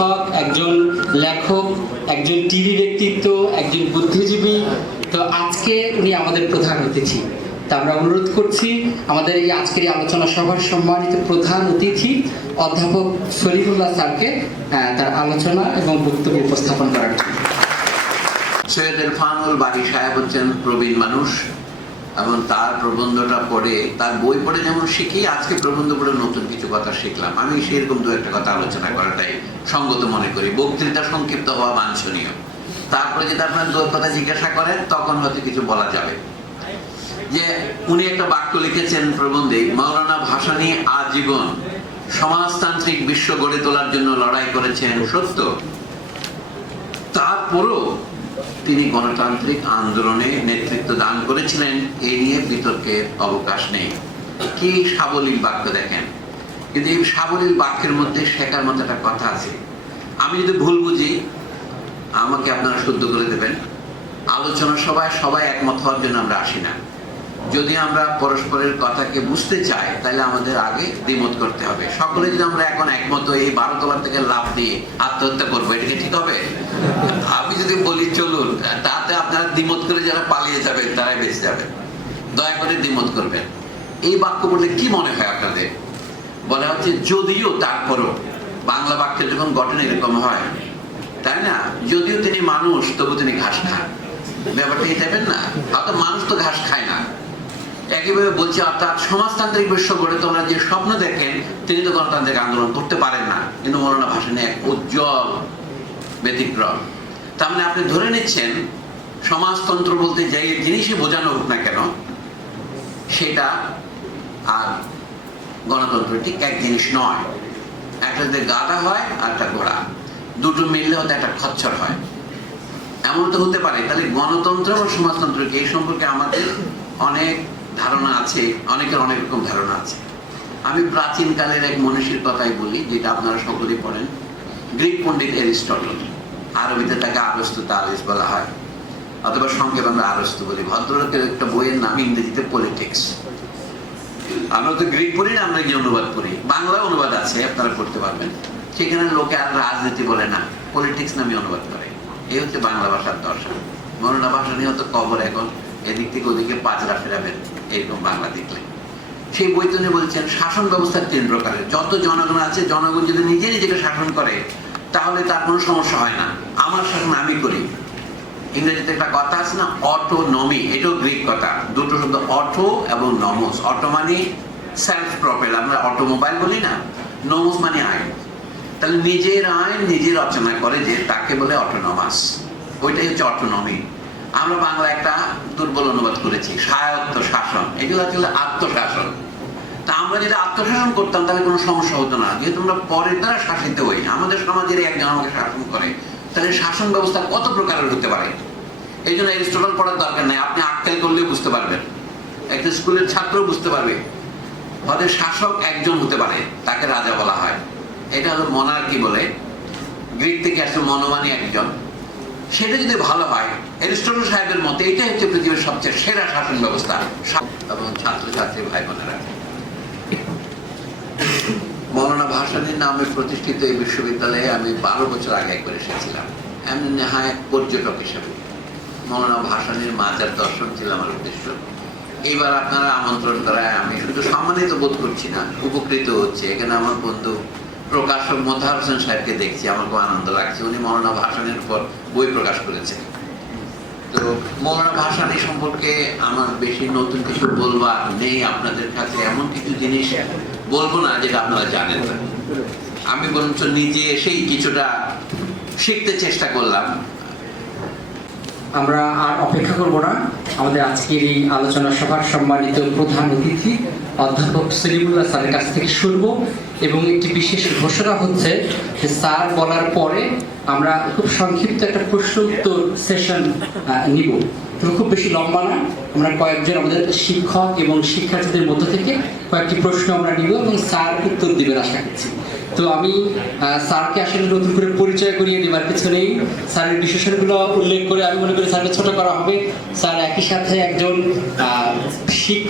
শিক্ষক একজন লেখক, একজন টিভি ব্যক্তিত্ব, একজন বুদ্ধিজীবী। তো আজকে উনি আমাদের প্রধান অতিথি। তা আমরা অনুরোধ করছি, আমাদের এই আজকের এই আলোচনা সভার সম্মানিত প্রধান অতিথি, অধ্যাপক সলিমুল্লাহ স্যারকে তার আলোচনা এবং বক্তব্য উপস্থাপন করার জন্য। সৈয়দ ইরফানুল বাড়ি সাহেব হচ্ছেন প্রবীণ মানুষ। এবং তার প্রবন্ধটা পড়ে, তার বই পড়ে যেমন শিখি, আজকে প্রবন্ধ পড়ে নতুন কিছু কথা শিখলাম। আমি সেরকম দু একটা কথা আলোচনা করাটাই সঙ্গত মনে করি। বক্তৃতা সংক্ষিপ্ত হওয়া বাঞ্ছনীয় তারপরে যদি আপনার দু কথা জিজ্ঞাসা করেন, তখন হয়তো কিছু বলা যাবে। যে উনি একটা বাক্য লিখেছেন প্রবন্ধে, মাওলানা ভাসানী আজীবন সমাজতান্ত্রিক বিশ্ব গড়ে তোলার জন্য লড়াই করেছেন। সত্য। তারপরও তিনি গণতান্ত্রিক আন্দোলনে নেতৃত্ব দান করেছিলেন। এ নিয়ে বিতর্কের অবকাশ নেই। কি সাবলীল বাক্য দেখেন? কিন্তু এই সাবলীল বাক্যের মধ্যে শেখার মতো একটা কথা আছে। আমি যদি ভুল বুঝি, আমাকে আপনারা শুদ্ধ করে দেবেন। আলোচনা সভায় সবাই একমত হওয়ার জন্য আমরা আসি না। যদি আমরা পরস্পরের কথাকে বুঝতে চাই, তাহলে আমাদের আগে দ্বিমত করতে হবে। সকলে যদি আমরা এখন একমত এই বারো তলার থেকে লাভ দিয়ে আত্মহত্যা করব, এটা ঠিক হবে? আমি যদি বলি, চলুন, তাতে আপনারা দ্বিমত করে যারা পালিয়ে যাবেন, তারাই বেঁচে যাবেন। দয়া করে দ্বিমত করবেন। এই বাক্য বললে কি মনে হয় আপনাদের? বলা হচ্ছে, যদিও তারপরও বাংলা বাক্যের যখন গঠন এরকম হয়, তাই না? যদিও তিনি মানুষ, তবু তিনি ঘাস খান। ব্যাপারটা এই না? অর্থাৎ মানুষ তো ঘাস খায় না। একইভাবে বলছি, অর্থাৎ সমাজতান্ত্রিক বিশ্ব গড়ে তোলার যে স্বপ্ন দেখেন, তিনি তো গণতান্ত্রিক আন্দোলন করতে পারেন না। কিন্তু মৌলানা ভাসানে এক উজ্জ্বল ব্যতিক্রম। তার মানে আপনি ধরে নিচ্ছেন, সমাজতন্ত্র বলতে যে জিনিসই বোঝানো হোক না কেন, সেটা আর গণতন্ত্র ঠিক এক জিনিস নয়। একটা গাধা হয় আর একটা ঘোড়া। দুটো মিললে হয়তো একটা খচ্চর হয়। এমন তো হতে পারে, তাহলে গণতন্ত্র এবং সমাজতন্ত্র এই সম্পর্কে আমাদের অনেক ধারণা আছে, অনেকের অনেক রকম ধারণা আছে। আমি প্রাচীন কালের এক মনীষীর কথাই বলি, যেটা আপনারা সকলেই পড়েন, গ্রিক পণ্ডিত এরিস্টটল। আরবিতে তাকে আরস্তু তালিস বলা হয়, অথবা সংক্ষেপ আমরা আরস্তু বলি। ভদ্রলোকের একটা বইয়ের নাম ইংরেজিতে পলিটিক্স। আমরা তো গ্রিক পড়ি না, আমরা কি অনুবাদ পড়ি। বাংলা অনুবাদ আছে, আপনারা পড়তে পারবেন। সেখানে লোকে আর রাজনীতি বলে না, পলিটিক্স নামে অনুবাদ করে। এই হচ্ছে বাংলা ভাষার দর্শন মরণা ভাষা নিয়ে হয়তো কবর এখন। এদিক থেকে ওদিকে পাঁচরা ফেরাবেন এরকম বাংলা দেখলে। সেই বইতে উনি বলছেন, শাসন ব্যবস্থার তিন প্রকারের যত জনগণ আছে, জনগণ যদি নিজে নিজেকে শাসন করে, তাহলে তার কোনো সমস্যা হয় না। আমার শাসন আমি করি। ইংরেজিতে একটা কথা আছে না, অটোনমি, এটাও গ্রিক কথা। দুটো শব্দ, অটো এবং নমস। অটো মানে সেলফ প্রপেল আমরা অটোমোবাইল বলি না, নমস মানে আইন। তাহলে নিজের আইন নিজে রচনা করে যে, তাকে বলে অটোনমাস ওইটাই হচ্ছে অটোনমি আমরা বাংলা একটা দুর্বল অনুবাদ করেছি, স্বায়ত্ত শাসন। এগুলো আসলে আত্মশাসন। তা আমরা যদি আত্মশাসন করতাম, তাহলে কোনো সমস্যা হতো না। যেহেতু আমরা পরের দ্বারা শাসিত হই আমাদের সমাজের একজন আমাকে শাসন করে। তাহলে শাসন ব্যবস্থা কত প্রকারের হতে পারে? এই জন্য এরিস্টটল পড়ার দরকার নেই। আপনি আক্কেল করলেও বুঝতে পারবেন। একটা স্কুলের ছাত্র বুঝতে পারবে। হয়তো শাসক একজন হতে পারে, তাকে রাজা বলা হয়। এটা হলো মনার্কি বলে। গ্রিক থেকে আসলে মনোমানি একজন। সেটা যদি ভালো হয়, এরিস্টটল সাহেবের মতে এটাই হচ্ছে পৃথিবীর সবচেয়ে সেরা শাসন ব্যবস্থা। এবং ছাত্রছাত্রী ভাই বোনেরা। মৌলানা ভাসানীর নামে প্রতিষ্ঠিত এই বিশ্ববিদ্যালয়ে আমি বারো বছর আগে একবার এসেছিলাম। এমনি নেহায় পর্যটক হিসেবে। মৌলানা ভাসানীর মাজার দর্শন ছিল আমার উদ্দেশ্য। এইবার আপনারা আমন্ত্রণ করায় আমি শুধু সম্মানিত বোধ করছি না, উপকৃত হচ্ছে। এখানে আমার বন্ধু প্রকাশক মোতাহার হোসেন সাহেবকে দেখছি, আমার খুব আনন্দ লাগছে। উনি মৌলানা ভাসানের উপর বই প্রকাশ করেছেন। তো মৌলানা ভাসানী সম্পর্কে আমার বেশি নতুন কিছু বলবার নেই। আপনাদের কাছে এমন কিছু জিনিস বলব না যেটা আপনারা জানেন না। আমি বরঞ্চ নিজে এসেই কিছুটা শিখতে চেষ্টা করলাম। আমরা আর অপেক্ষা করব না। আমাদের আজকের এই আলোচনা সভার সম্মানিত প্রধান অতিথি অধ্যাপক সলিমুল্লাহ স্যারের কাছ থেকে শুনব এবং একটি বিশেষ ঘোষণা হচ্ছে যে স্যার বলার পরে আমরা খুব সংক্ষিপ্ত একটা প্রশ্ন উত্তর সেশন নিব। খুব বেশি লম্বা না। আমরা কয়েকজন আমাদের শিক্ষক এবং শিক্ষার্থীদের মধ্য থেকে কয়েকটি প্রশ্ন আমরা নিব এবং স্যার উত্তর দিবেন আশা করছি। তো আমি স্যারকে আসলে নতুন করে পরিচয় করিয়ে দেবার কিছু নেই। স্যারের বিশেষণগুলো উল্লেখ করে আমি মনে করি স্যারকে ছোট করা হবে। স্যার একই সাথে একজন শিক্ষক